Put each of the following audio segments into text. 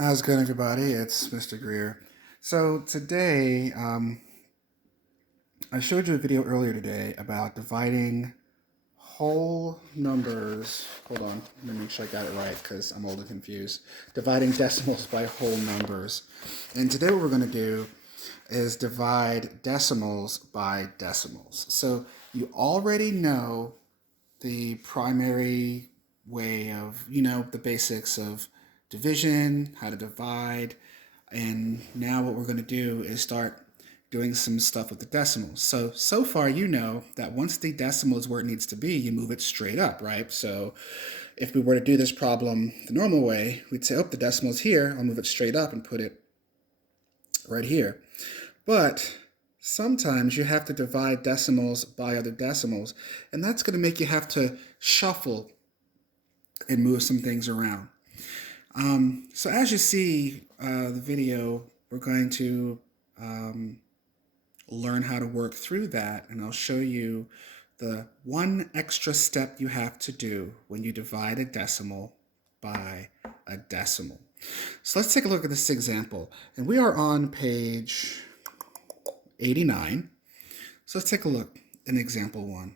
How's it going, everybody? It's Mr. Greer. So today, I showed you a video earlier today about dividing whole numbers. Hold on, let me make sure I got it right because I'm old and confused. Dividing decimals by whole numbers. And today what we're going to do is divide decimals by decimals. So you already know the primary way of, the basics of division, how to divide. And now what we're going to do is start doing some stuff with the decimals. So far, you know that once the decimal is where it needs to be, you move it straight up, right? So if we were to do this problem the normal way, we'd say, oh, the decimal's here. I'll move it straight up and put it right here. But sometimes you have to divide decimals by other decimals, and that's going to make you have to shuffle and move some things around. So as you see the video, we're going to learn how to work through that, and I'll show you the one extra step you have to do when you divide a decimal by a decimal. So let's take a look at this example, and we are on page 89. So let's take a look in example 1.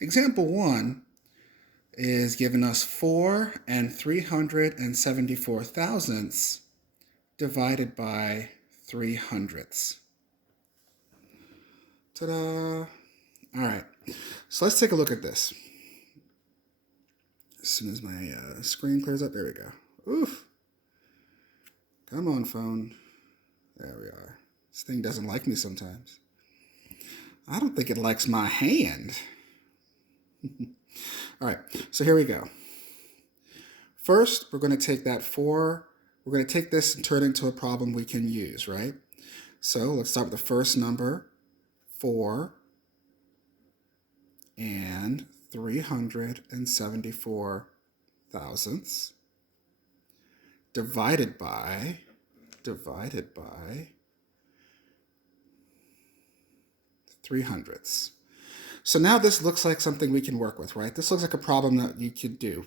Example 1 is giving us 4 and 374 thousandths divided by 3 hundredths. Ta-da! All right, so let's take a look at this. As soon as my screen clears up, there we go. Oof! Come on, phone. There we are. This thing doesn't like me sometimes. I don't think it likes my hand. All right, so here we go. First, we're going to take that 4, we're going to take this and turn it into a problem we can use, right? So let's start with the first number, 4 and 374 thousandths divided by 3 hundredths. So now this looks like something we can work with, right? This looks like a problem that you could do.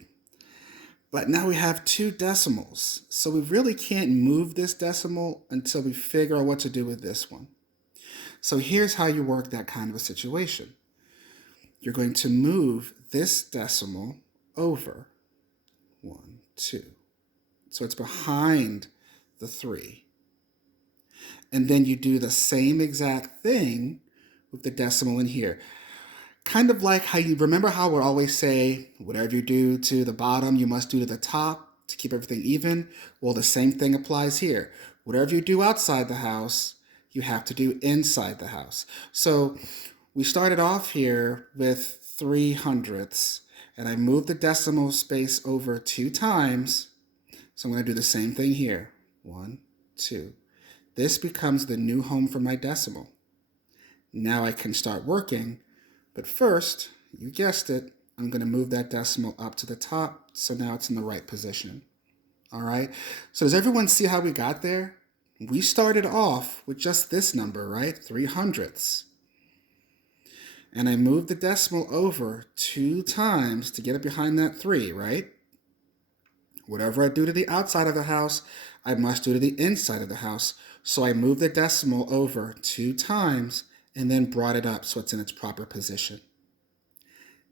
But now we have 2 decimals, so we really can't move this decimal until we figure out what to do with this one. So here's how you work that kind of a situation. You're going to move this decimal over 1, 2. So it's behind the 3. And then you do the same exact thing with the decimal in here. Kind of like how you remember how we always say, whatever you do to the bottom, you must do to the top to keep everything even. Well, the same thing applies here. Whatever you do outside the house, you have to do inside the house. So we started off here with 3 hundredths, and I moved the decimal space over 2 times. So I'm going to do the same thing here. 1, 2. This becomes the new home for my decimal. Now I can start working. But first, you guessed it, I'm going to move that decimal up to the top, so now it's in the right position. All right, so does everyone see how we got there? We started off with just this number, right? 3 hundredths. And I moved the decimal over 2 times to get it behind that 3, right? Whatever I do to the outside of the house, I must do to the inside of the house. So I moved the decimal over 2 times and then brought it up so it's in its proper position.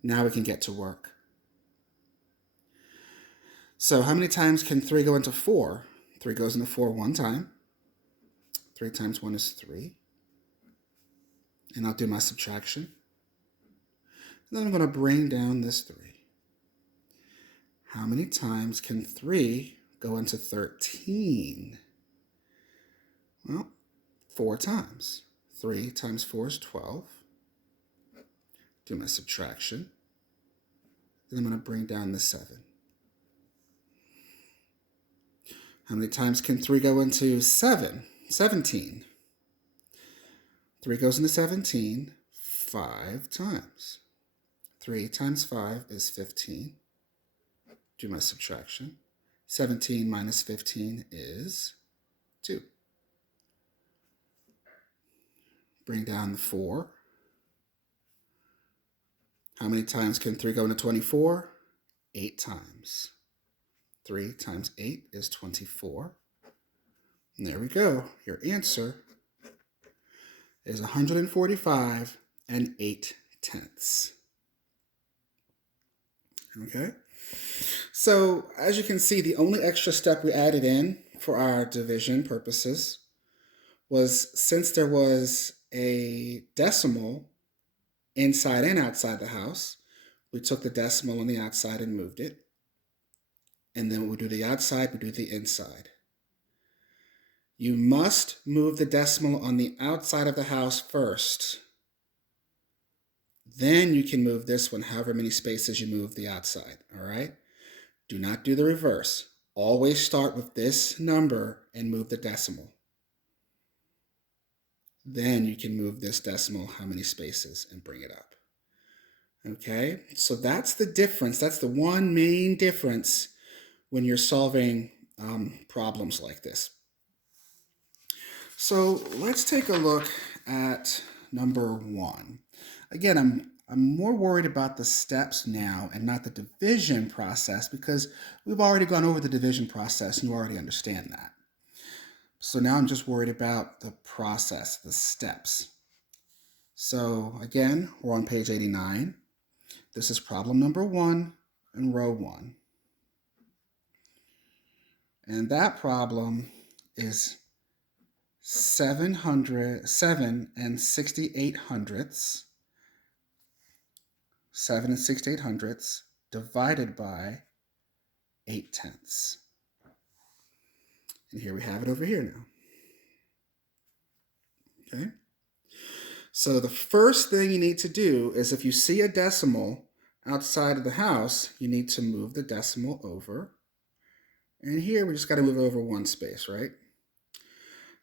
Now we can get to work. So how many times can 3 go into 4? 3 goes into 4 one time. 3 times 1 is 3. And I'll do my subtraction. And then I'm going to bring down this 3. How many times can 3 go into 13? Well, 4 times. 3 times 4 is 12. Do my subtraction. Then I'm going to bring down the 7. How many times can 3 go into 7? 17. 3 goes into 17 5 times. 3 times 5 is 15. Do my subtraction. 17 minus 15 is 2. Bring down the 4. How many times can 3 go into 24? 8 times. 3 times 8 is 24. And there we go. Your answer is 145 and 8 tenths. Okay? So as you can see, the only extra step we added in for our division purposes was, since there was a decimal inside and outside the house, we took the decimal on the outside and moved it. And then when we do the outside, we do the inside. You must move the decimal on the outside of the house first. Then you can move this one however many spaces you move the outside, all right? Do not do the reverse. Always start with this number and move the decimal. Then you can move this decimal how many spaces and bring it up. Okay, so that's the difference. That's the one main difference when you're solving problems like this. So let's take a look at number 1. Again, I'm more worried about the steps now and not the division process, because we've already gone over the division process and you already understand that. So now I'm just worried about the process, the steps. So again, we're on page 89. This is problem number 1 in row 1. And that problem is 7 and 68 hundredths, 7 and 68 hundredths divided by 8 tenths. And here we have it over here now. Okay. So the first thing you need to do is, if you see a decimal outside of the house, you need to move the decimal over. And here we just got to move it over one space, right?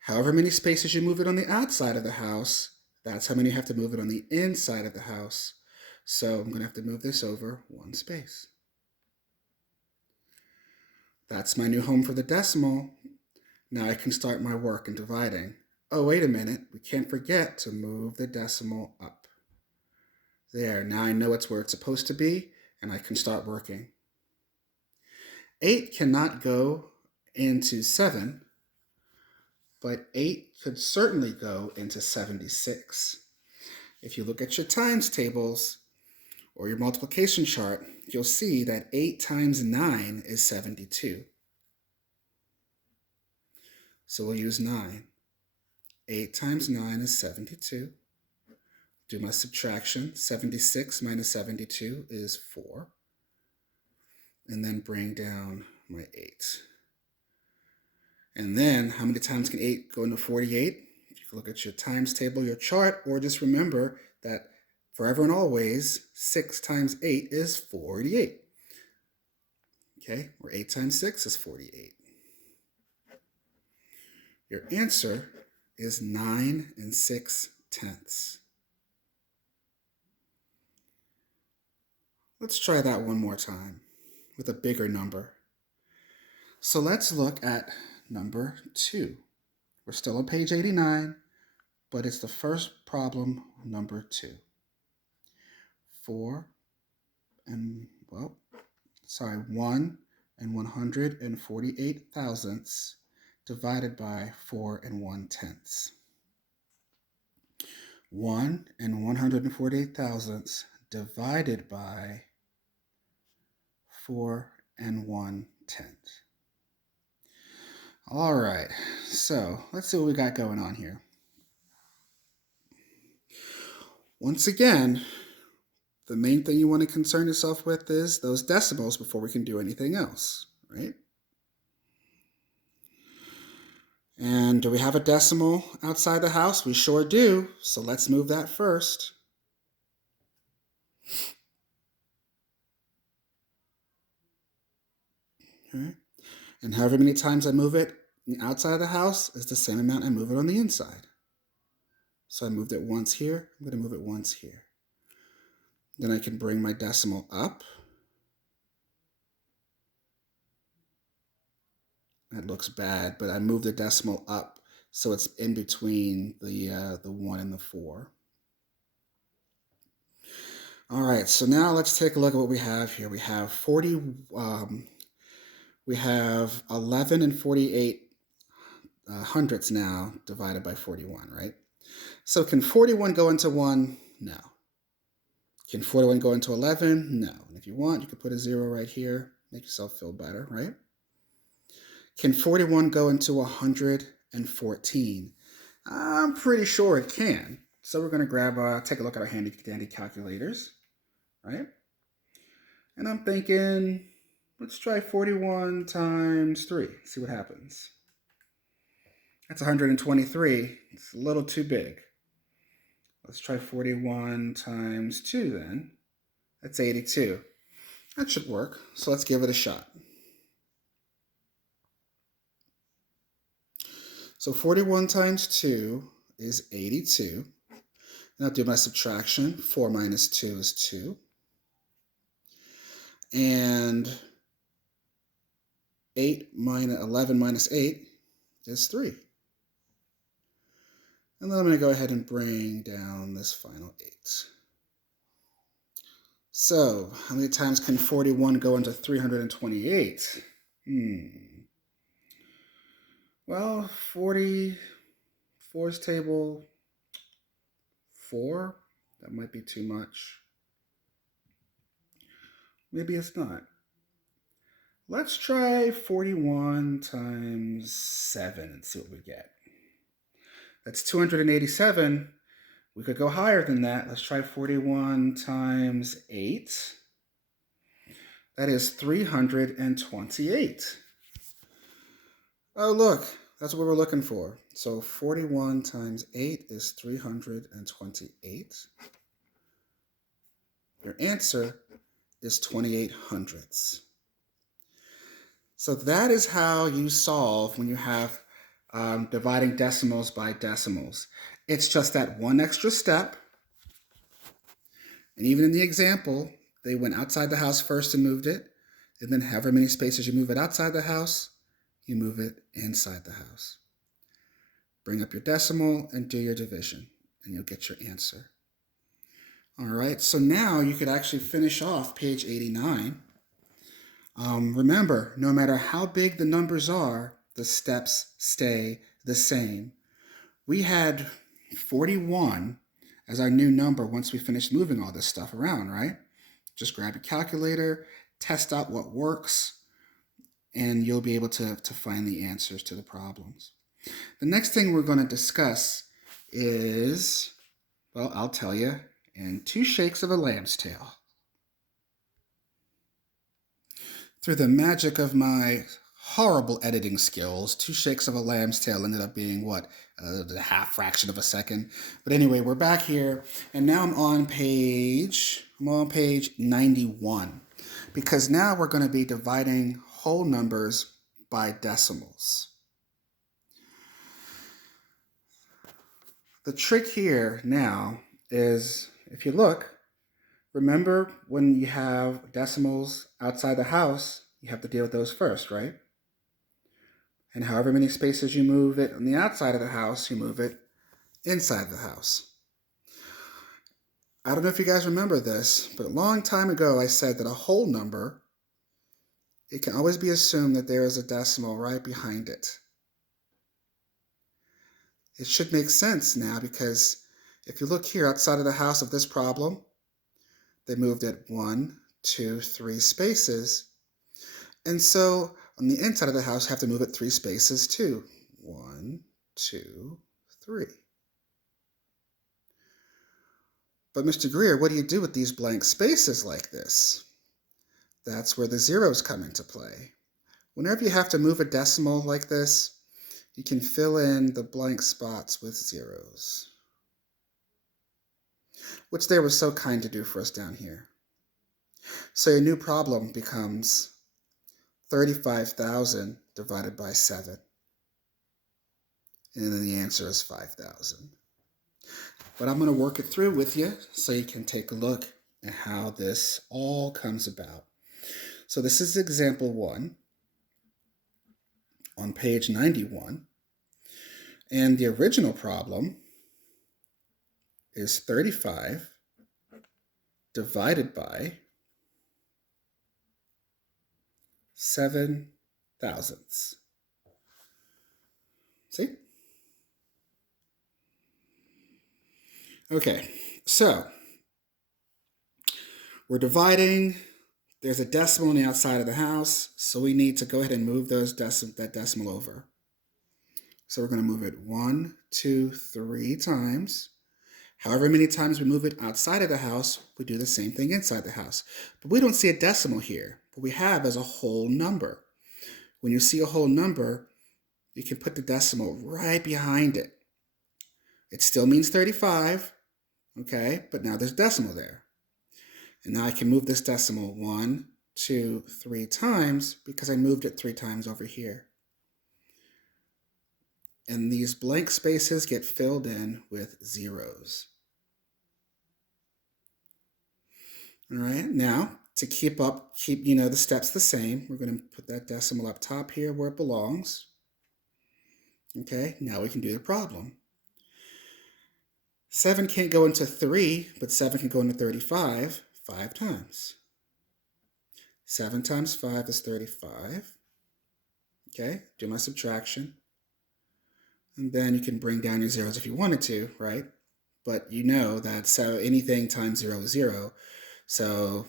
However many spaces you move it on the outside of the house, that's how many you have to move it on the inside of the house. So I'm going to have to move this over one space. That's my new home for the decimal. Now I can start my work in dividing. Oh, wait a minute. We can't forget to move the decimal up. There, now I know it's where it's supposed to be, and I can start working. 8 cannot go into 7, but 8 could certainly go into 76. If you look at your times tables or your multiplication chart, you'll see that 8 times 9 is 72. So we'll use 9. 8 times 9 is 72. Do my subtraction. 76 minus 72 is 4. And then bring down my 8. And then, how many times can 8 go into 48? You can look at your times table, your chart, or just remember that forever and always, 6 times 8 is 48. Okay, or 8 times 6 is 48. Your answer is 9 and 6 tenths. Let's try that one more time with a bigger number. So let's look at number 2. We're still on page 89, but it's the first problem, number 2. 1 and 148 thousandths divided by 4 and 1 tenths. 1 and 148 thousandths divided by 4 and 1 tenth. All right, so let's see what we got going on here. Once again, the main thing you want to concern yourself with is those decimals before we can do anything else, right? And do we have a decimal outside the house? We sure do, so let's move that first. Okay. And however many times I move it outside of the house is the same amount I move it on the inside. So I moved it once here, I'm going to move it once here. Then I can bring my decimal up. That looks bad, but I moved the decimal up so it's in between the 1 and the 4. All right, so now let's take a look at what we have here. We have we have 11 and 48 hundredths now divided by 41, right? So can 41 go into 1? No. Can 41 go into 11? No. And if you want, you could put a 0 right here. Make yourself feel better, right? Can 41 go into 114? I'm pretty sure it can. So we're going to take a look at our handy dandy calculators, right? And I'm thinking, let's try 41 times 3. See what happens. That's 123. It's a little too big. Let's try 41 times 2 then. That's 82. That should work. So let's give it a shot. So 41 times 2 is 82. And I'll do my subtraction. 4 minus 2 is 2. And 11 minus 8 is 3. And then I'm going to go ahead and bring down this final 8. So, how many times can 41 go into 328? Well, 44's table 4. That might be too much. Maybe it's not. Let's try 41 times 7 and see what we get. That's 287. We could go higher than that. Let's try 41 times 8. That is 328. Oh, look, that's what we're looking for. So 41 times 8 is 328. Your answer is 28 hundredths. So that is how you solve when you have dividing decimals by decimals. It's just that one extra step. And even in the example, they went outside the house first and moved it. And then however many spaces you move it outside the house, you move it inside the house. Bring up your decimal and do your division, and you'll get your answer. All right, so now you could actually finish off page 89. Remember, no matter how big the numbers are, the steps stay the same. We had 41 as our new number once we finished moving all this stuff around, right? Just grab your calculator, test out what works, and you'll be able to find the answers to the problems. The next thing we're going to discuss is, well, I'll tell you in 2 shakes of a lamb's tail. Through the magic of my horrible editing skills, 2 shakes of a lamb's tail ended up being, what, a half fraction of a second. But anyway, we're back here, and now I'm on page 91, because now we're going to be dividing whole numbers by decimals. The trick here now is, if you look, remember when you have decimals outside the house, you have to deal with those first, right? And however many spaces you move it on the outside of the house, you move it inside the house. I don't know if you guys remember this, but a long time ago I said that a whole number, it can always be assumed that there is a decimal right behind it. It should make sense now, because if you look here outside of the house of this problem, they moved it 1, 2, 3 spaces. And so on the inside of the house, you have to move it 3 spaces too. 1, 2, 3. But Mr. Greer, what do you do with these blank spaces like this? That's where the zeros come into play. Whenever you have to move a decimal like this, you can fill in the blank spots with zeros, which they were so kind to do for us down here. So your new problem becomes 35,000 divided by 7. And then the answer is 5,000. But I'm going to work it through with you so you can take a look at how this all comes about. So this is example 1 on page 91. And the original problem is 35 divided by 7 thousandths. See? Okay, so we're dividing. There's a decimal on the outside of the house, so we need to go ahead and move that decimal over. So we're going to move it 1, 2, 3 times. However many times we move it outside of the house, we do the same thing inside the house. But we don't see a decimal here. What we have is a whole number. When you see a whole number, you can put the decimal right behind it. It still means 35, okay? But now there's a decimal there. And now I can move this decimal 1, 2, 3 times because I moved it 3 times over here. And these blank spaces get filled in with zeros. All right, now to keep the steps the same, we're going to put that decimal up top here where it belongs. Okay, now we can do the problem. 7 can't go into 3, but 7 can go into 35 5 times. 7 times 5 is 35. Okay, do my subtraction. And then you can bring down your zeros if you wanted to, right? But you know that anything times 0 is 0. So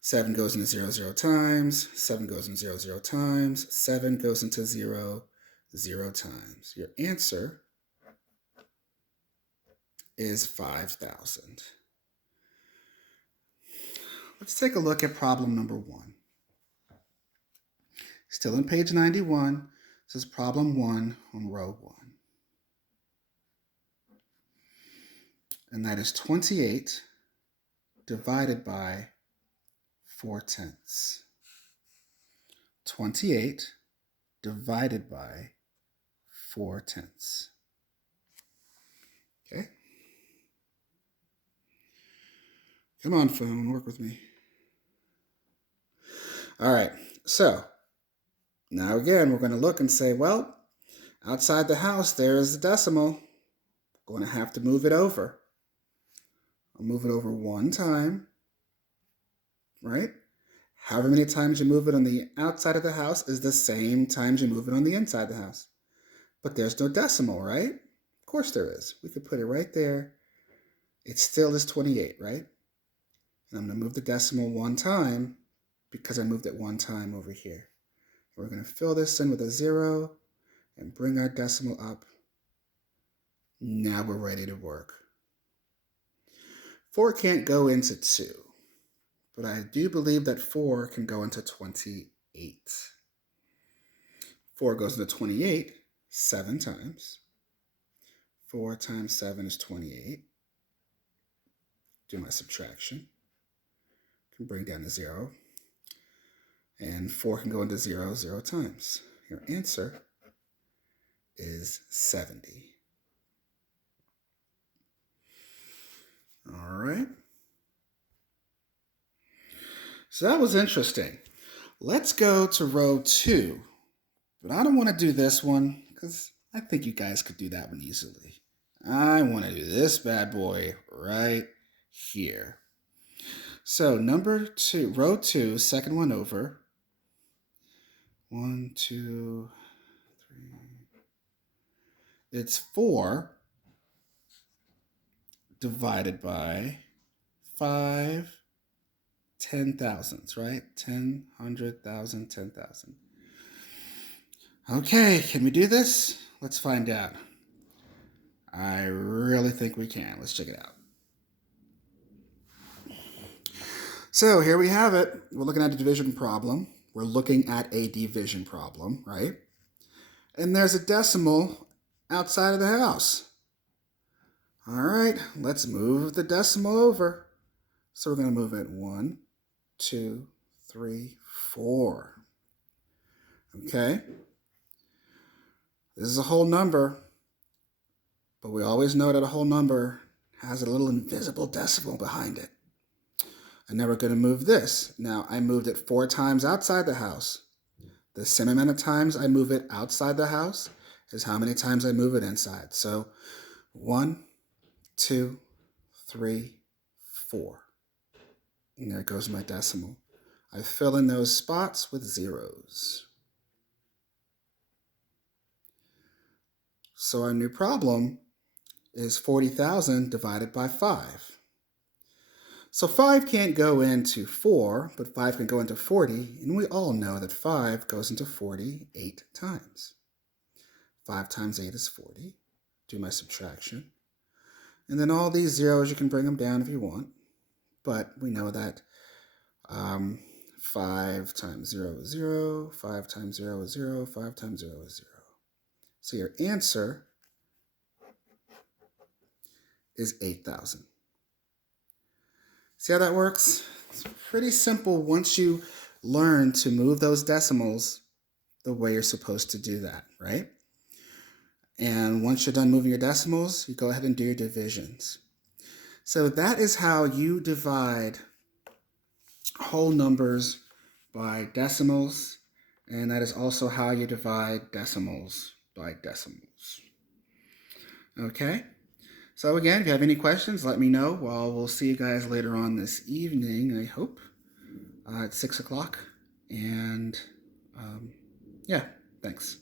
7 goes into 0 0 times, 7 goes into 0 0 times, 7 goes into 0 0 times. Your answer is 5,000. Let's take a look at problem number 1. Still on page 91. This is problem 1 on row 1. And that is 28 divided by 4/10. 28 divided by 4/10. Okay? Come on, phone, work with me. All right, so now again, we're going to look and say, well, outside the house, there is a decimal. I'm going to have to move it over. I'll move it over 1 time, right? However many times you move it on the outside of the house is the same times you move it on the inside of the house. But there's no decimal, right? Of course there is. We could put it right there. It still is 28, right? And I'm going to move the decimal 1 time because I moved it 1 time over here. We're going to fill this in with a 0 and bring our decimal up. Now we're ready to work. 4 can't go into 2, but I do believe that 4 can go into 28. 4 goes into 28 7 times. 4 times 7 is 28. Do my subtraction. Can bring down a 0. And 4 can go into 0 0 times. Your answer is 70. All right. So that was interesting. Let's go to row 2. But I don't want to do this one because I think you guys could do that one easily. I want to do this bad boy right here. So number 2, row 2, second one over. 1, 2, 3. It's 4 divided by 5 10,000s, right? 10, 100,000, 10,000. Okay, can we do this? Let's find out. I really think we can. Let's check it out. So here we have it. We're looking at a division problem. We're looking at a division problem, right? And there's a decimal outside of the house. All right, let's move the decimal over. So we're going to move it 1, 2, 3, 4. Okay? This is a whole number, but we always know that a whole number has a little invisible decimal behind it. And now we're going to move this. Now, I moved it 4 times outside the house. The same amount of times I move it outside the house is how many times I move it inside. So 1, 2, 3, 4. And there goes my decimal. I fill in those spots with zeros. So our new problem is 40,000 divided by 5. So 5 can't go into 4, but 5 can go into 40, and we all know that 5 goes into 40 8 times. 5 times 8 is 40. Do my subtraction. And then all these zeros, you can bring them down if you want, but we know that 5 times 0 is 0, 5 times 0 is 0, 5 times 0 is 0. So your answer is 8,000. See how that works? It's pretty simple once you learn to move those decimals the way you're supposed to do that, right? And once you're done moving your decimals, you go ahead and do your divisions. So that is how you divide whole numbers by decimals, and that is also how you divide decimals by decimals. Okay? So again, if you have any questions, let me know. Well, we'll see you guys later on this evening, I hope, at 6 o'clock. And yeah, thanks.